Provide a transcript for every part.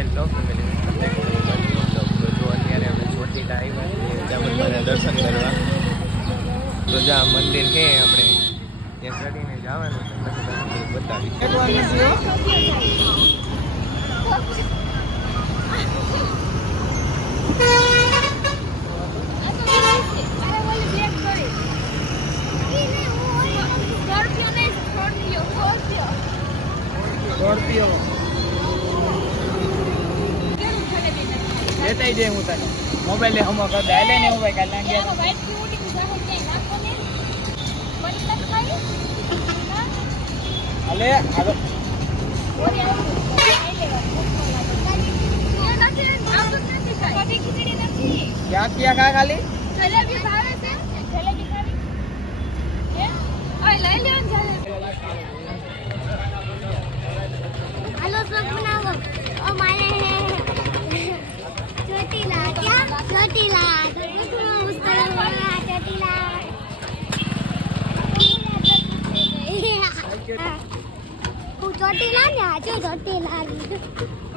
Final તો family તો જો અત્યારે અમે ચોટીલા આવ્યા છીએ ચામુંડાના દર્શન કરવા. તો જ્યાં મંદિર છે આપણે ત્યાં ચડીને જવાનું છે, પછી તમને બતાવી. લેતા જઈ હું તને મોબાઈલ લે હમો કર દે લે ને મોબાઈલ કાલ ના ગયા અલે આગળ ક્યાં ક્યાં ખા ખાલી જલેબી ભાવે છે જલેબી ખાવી ઓય લઈ લેવાનું જલેબી હાલો સબ બનાવો ઓ મારે ચોટીલા ક્યાં ચોટીલા ચોટીલા ને આજો ચોટીલા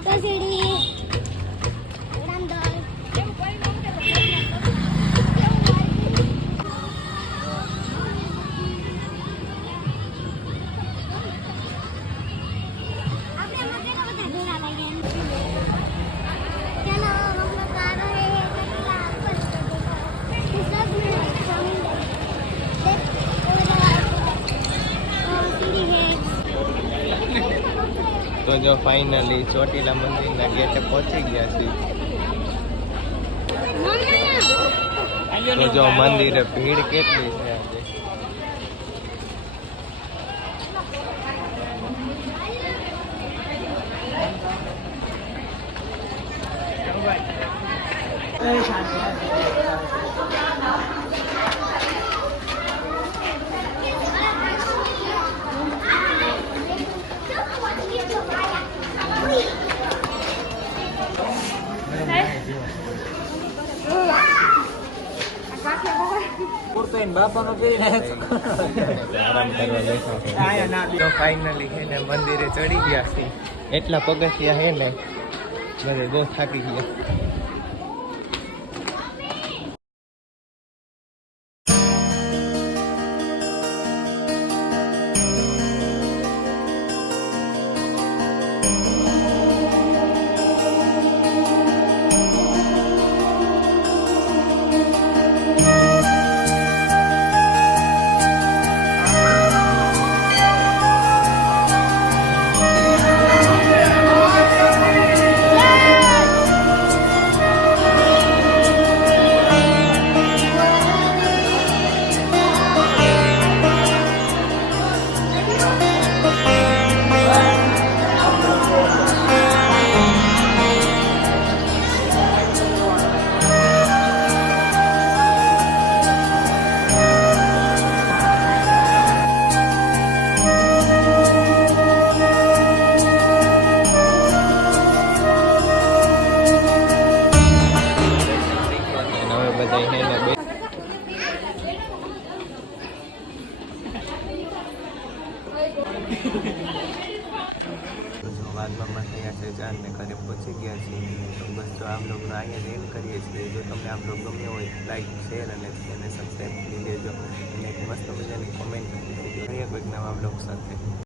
તો સીડી તો જો ફાઇનલી ચોટીલા મંદિરના ગેટે પહોંચી ગયા છીએ. તો જો મંદિરે ભીડ કેટલી છે આજે. તો ફાઇનલી છે ને મંદિરે ચડી ગયા છે. એટલા પગથિયા છે ને બધે બહુ થાકી ગયા. વાદમાં થયા છે ચાંદને ઘરે પહોંચી ગયા છીએ. તો બસ જો આ બ્લોગનો અહીંયા એન્ડ કરીએ છીએ. જો તમને આ બ્લોગ ગમ્યો હોય લાઈક શેર અને ચેનલને સબસ્ક્રાઈબ કરી લેજો અને એક મસ્ત મજાની કોમેન્ટ કરી દેજો. કોઈક નવા બ્લોગ સાથે.